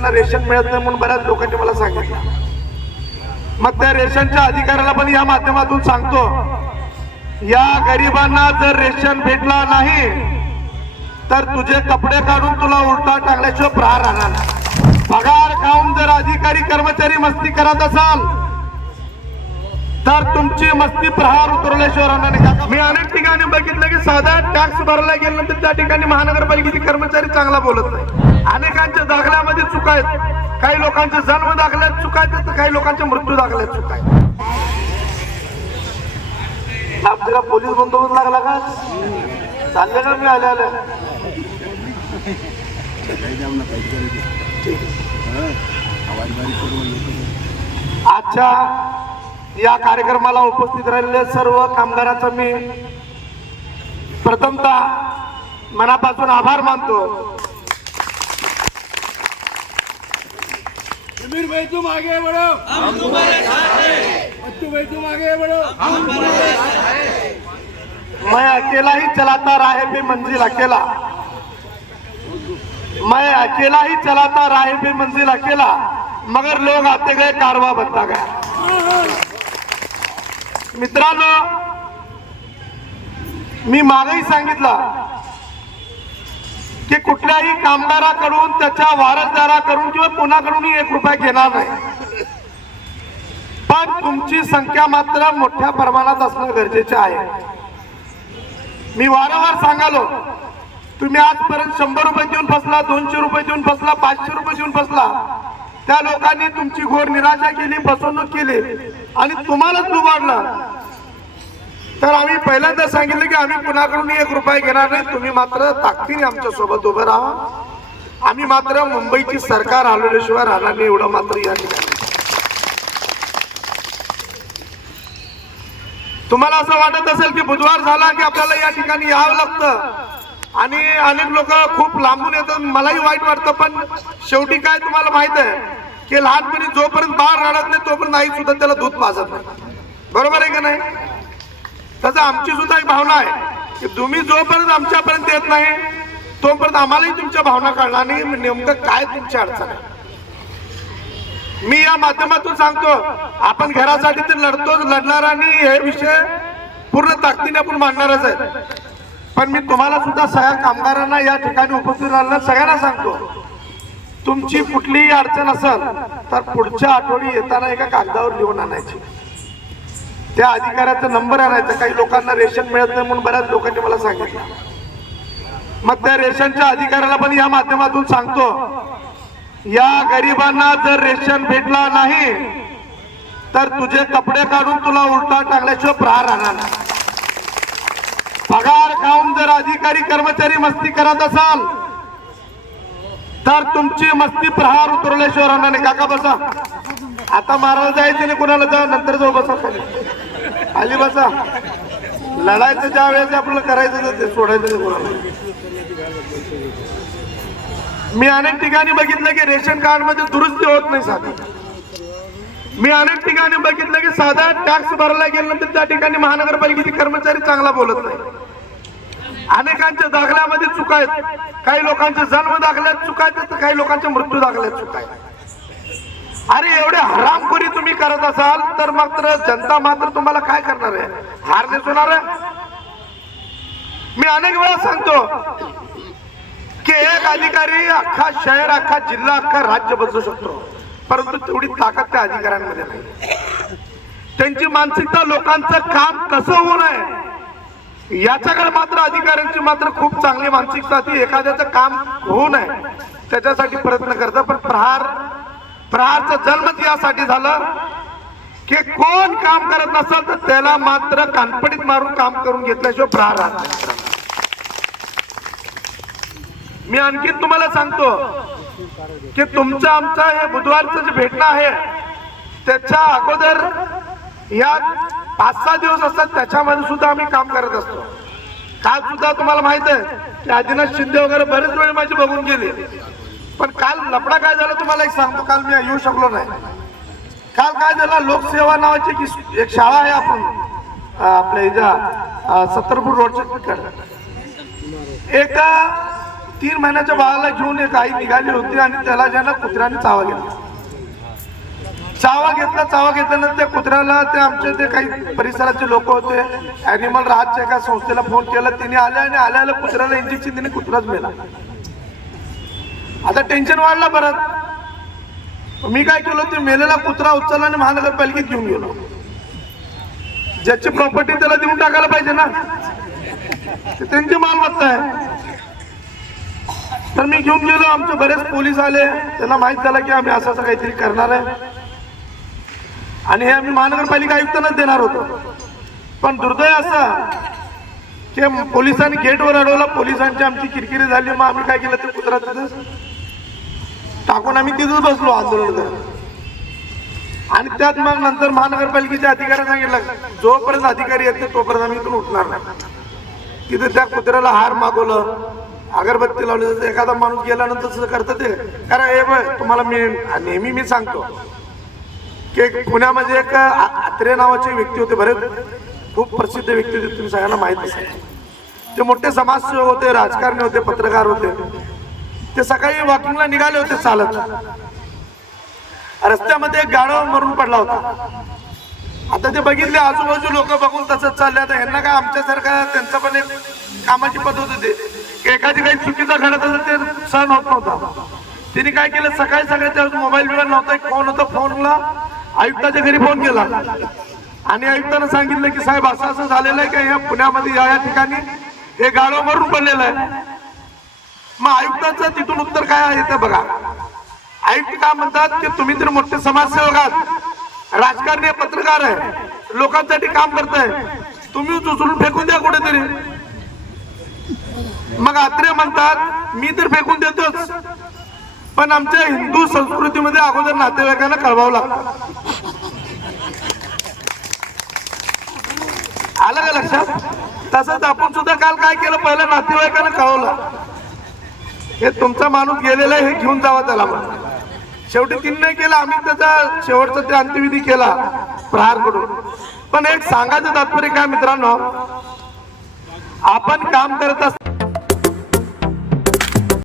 लोकांना रेशन मिळत नाही म्हणून बऱ्याच लोकांनी मला सांगितलं. मग त्या रेशनच्या अधिकाऱ्याला पण या माध्यमातून सांगतो या गरिबांना जर रेशन भेटला नाही तर तुझे कपडे काढून तुला उलटा टाकल्याशिवाय प्रहार राहणार पगार खाऊन जर अधिकारी कर्मचारी मस्ती करत असाल तर तुमची मस्ती प्रहार उतरवल्याशिवाय राहणार नाही. का? मी अनेक ठिकाणी बघितलं की साधा टॅक्स भरला गेल्यानंतर त्या ठिकाणी महानगरपालिकेचे कर्मचारी चांगला बोलत नाही. अनेकांच्या दाखल्यामध्ये चुका आहेत. काही लोकांचे जन्म दाखल्यात चुका आहेत तर काही लोकांचे मृत्यू दाखल्यात चुका आहेत. आपल्याला पोलीस बंदोबस्त लागला का? चालले का मी आले आले? आजच्या या कार्यक्रमाला उपस्थित राहिलेल्या सर्व कामगारांचा मी प्रथमतः मनापासून आभार मानतो. समीर भाई तुम आगे बढ़ो हम तुम्हारे साथ हैं। बच्चू भाई तुम आगे बढ़ो मैं अकेला ही चलाता राहे पे मंजिल अकेला. मैं अकेला ही चलाता राहे पे मंजिल अकेला. मगर लोग आते गए कारवा बनता गया. मित्रांनो मी मागही सांगितलं की कुठल्याही कामगाराकडून त्याच्या वारसदाराकडून किंवा कोणाकडूनही एक रुपया घेणार नाही. पण तुमची संख्या मात्र मोठ्या प्रमाणात असणं गरजेचे आहे. मी वारंवार सांगालो तुम्ही आजपर्यंत शंभर रुपये देऊन फसला दोनशे रुपये देऊन फसला पाचशे रुपये देऊन फसला त्या लोकांनी तुमची घोर निराशा केली फसवणूक केली आणि तुम्हालाच डुबाडलं तर आम्ही पहिल्यांदा सांगितलं की आम्ही कुणाकडून एक रुपया घेणार नाही तुम्ही मात्र ताकदीने आमच्यासोबत उभं राहा. आम्ही मात्र मुंबईची सरकार हलवल्याशिवाय राहणार नाही एवढं मात्र या ठिकाणी. तुम्हाला असं वाटत असेल की बुधवार झाला की आपल्याला या ठिकाणी यावं लागतं? आणि अनेक लोक खूप लांबून येतात. मलाही वाईट वाटतं पण शेवटी काय तुम्हाला माहीत आहे? की लहानपणी जोपर्यंत बाळ रडत नाही तोपर्यंत आई सुद्धा त्याला दूध पाजत नाही. बरोबर आहे का नाही? तसं आमची सुद्धा एक भावना आहे की तुम्ही जोपर्यंत आमच्यापर्यंत येत नाही तोपर्यंत आम्हालाही तुमच्या भावना कळणार नाही. नेमकं काय तुमची अडचण आहे? मी या माध्यमातून सांगतो आपण घरासाठी तर लढतोच लढणार आणि हे विषय पूर्ण ताकदीने आपण मांडणारच आहे. पण मी तुम्हाला सुद्धा सगळ्या कामगारांना या ठिकाणी उपस्थित राहिलेल्या सगळ्यांना सांगतो. तुमची कुठलीही अडचण असेल तर पुढच्या आठवडी येताना एका कागदावर लिहून आणायची. त्या अधिकाऱ्याचा नंबर आणायचा. काही लोकांना रेशन मिळत नाही म्हणून बऱ्याच लोकांनी मला सांगितलं. मग त्या रेशनच्या अधिकाऱ्याला पण या माध्यमातून सांगतो या गरिबांना जर रेशन भेटला नाही तर तुझे कपडे काढून तुला उलटा टाकल्याशिवाय प्रहार राहणार नाही. बघा खाऊन जर अधिकारी कर्मचारी मस्ती करत असाल तर तुमची मस्ती प्रहार उतरवल्याशिवाय राहणार नाही. काका बसा. आता मारायला जायचं नाही कुणाला जा नंतर जाऊ बसा खाली. बसा. लढायचं ज्या वेळेस आपल्याला करायचं ते सोडायचं नाही कुणाला. मी अनेक ठिकाणी बघितलं की रेशन कार्डमध्ये दुरुस्ती होत नाही साधी. मी अनेक ठिकाणी बघितलं की साधा टॅक्स भरला गेल्यानंतर त्या ठिकाणी महानगरपालिकेचे कर्मचारी चांगला बोलत नाही. अनेकांच्या दाखल्यामध्ये चुका आहेत. काही लोकांचे जन्म दाखल्यात चुका आहेत तर काही लोकांच्या मृत्यू दाखल्यात चुका आहेत. अरे एवढे हरामखोरी तुम्ही करत असाल तर मात्र जनता मात्र तुम्हाला काय करणार आहे? हार दिसणार आहे? मी अनेक वेळा सांगतो की एक अधिकारी अख्खा शहर अख्खा जिल्हा अख्खा राज्य बदलू शकतो. परंतु तेवढी ताकद त्या अधिकाऱ्यांमध्ये नाही. त्यांची मानसिकता लोकांचं काम कसं होऊ नये? याच्याकडे मात्र अधिकाऱ्यांची मात्र खूप चांगली मानसिकता ती एखाद्याचं काम होऊ नये त्याच्यासाठी प्रयत्न करतात. पण प्रहार प्रहारचा जन्मच यासाठी झालं की कोण काम करत नसेल तर त्याला मात्र कानपडीत मारून काम करून घेतल्याशिवाय प्रहार राहत मी आणखीन तुम्हाला सांगतो की तुमचं आमचं हे बुधवारचं जे भेटणं आहे त्याच्या अगोदर या पाच सहा दिवस असतात त्याच्यामध्ये सुद्धा आम्ही काम करत असतो. काल सुद्धा तुम्हाला माहीत आहे की आदिनाथ शिंदे वगैरे बरेच वेळ माझी बघून गेली. पण काल लपडा काय झाला तुम्हाला एक सांगतो काल मी येऊ शकलो नाही. काल काय झालं लोकसेवा नावाची की एक शाळा आहे आपण आपल्या इथं सत्तरपूर रोडच्या तिकडे. तीन महिन्याच्या बाळाला घेऊन एक आई निघाली होती आणि त्याला ज्यानं कुत्र्याने चावा घेतला. चावा घेतला चावा घेतल्यानंतर त्या कुत्र्याला ते आमचे ते काही परिसराचे लोक होते. अॅनिमल राहतच्या एका संस्थेला फोन केला. तिने आले आणि आल्या आल्या कुत्र्याला इंजेक्शन तिने कुत्राच मेला. आता टेन्शन वाढला परत. मी काय केलं ते मेलेला कुत्रा उचलला आणि महानगरपालिकेत घेऊन गेलो. ज्याची प्रॉपर्टी त्याला देऊन टाकायला पाहिजे ना. ते त्यांची मालमत्ता आहे. तर मी घेऊन गेलो. आमचे बरेच पोलीस आले. त्यांना माहीत झालं की आम्ही असं असं काहीतरी करणार आहे. आणि हे आम्ही महानगरपालिका आयुक्तांनाच देणार होतो. पण दुर्दैव असं की पोलिसांनी गेटवर अडवला पोलिसांची आमची किरकिरी झाली मग आम्ही काय केलं ते कुत्रा टाकून आम्ही तिथंच बसलो आंदोलन करत आणि त्यात मग नंतर महानगरपालिकेचे अधिकारी सांगितलं जोपर्यंत अधिकारी येत नाही तोपर्यंत आम्ही इथून उठणार नाही. तिथे त्या कुत्र्याला हार मागवलं अगरबत्ती लावली जसं एखादा माणूस गेल्यानंतर तसं करतं ते. कारण हे तुम्हाला मी नेहमी मी सांगतो की एक पुण्यामध्ये एक आत्रे नावाचे व्यक्ती होते बरेच खूप प्रसिद्ध व्यक्ती होते तुम्ही सगळ्यांना माहीत असेल. ते मोठे समाजसेवक होते राजकारणी होते पत्रकार होते. ते सकाळी वॉकिंगला निघाले होते चालत. रस्त्यामध्ये एक गाडव मरून पडला होता. आता ते बघितले आजूबाजू लोक बघून तसंच चालले. आता ह्यांना काय आमच्यासारखा त्यांचं पण एक कामाची पद्धत होती. की एखादी काही चुकीचा घडत असेल ते सहन होत नव्हता. तिने काय केलं सकाळी सकाळी त्यावेळेस मोबाईल बिबाईल नव्हता एक फोन होता. फोनला आयुक्ताच्या घरी फोन केला. आणि आयुक्तानं सांगितलं की साहेब असं असं झालेलं आहे की? या पुण्यामध्ये या या ठिकाणी हे गाडव मरून पडलेलं आहे. मग आयुक्ताचं तिथून उत्तर काय आहे ते बघा. आयुक्त काय म्हणतात की तुम्ही तर मोठे समाजसेवक आहात. राजकारणी पत्रकार आहे. लोकांसाठी काम करताय. तुम्ही उचलून फेकून द्या कुठेतरी. मग आत्रे म्हणतात मी तर फेकून देतोच. पण आमच्या हिंदू संस्कृतीमध्ये अगोदर नातेवाईकांना कळवावं लागतं. आलं का लक्षात? तसंच आपण सुद्धा काल काय केलं? पहिलं नातेवाईकांना कळवलं. हे तुमचा माणूस गेलेला हे घेऊन जावा त्याला मग शेवटी तिने नाही केलं आम्ही त्याचा शेवटचा ते अंत्यविधी केला प्रहार करून पण एक सांगायचं तात्पर्य काय मित्रांनो? आपण काम करत असतो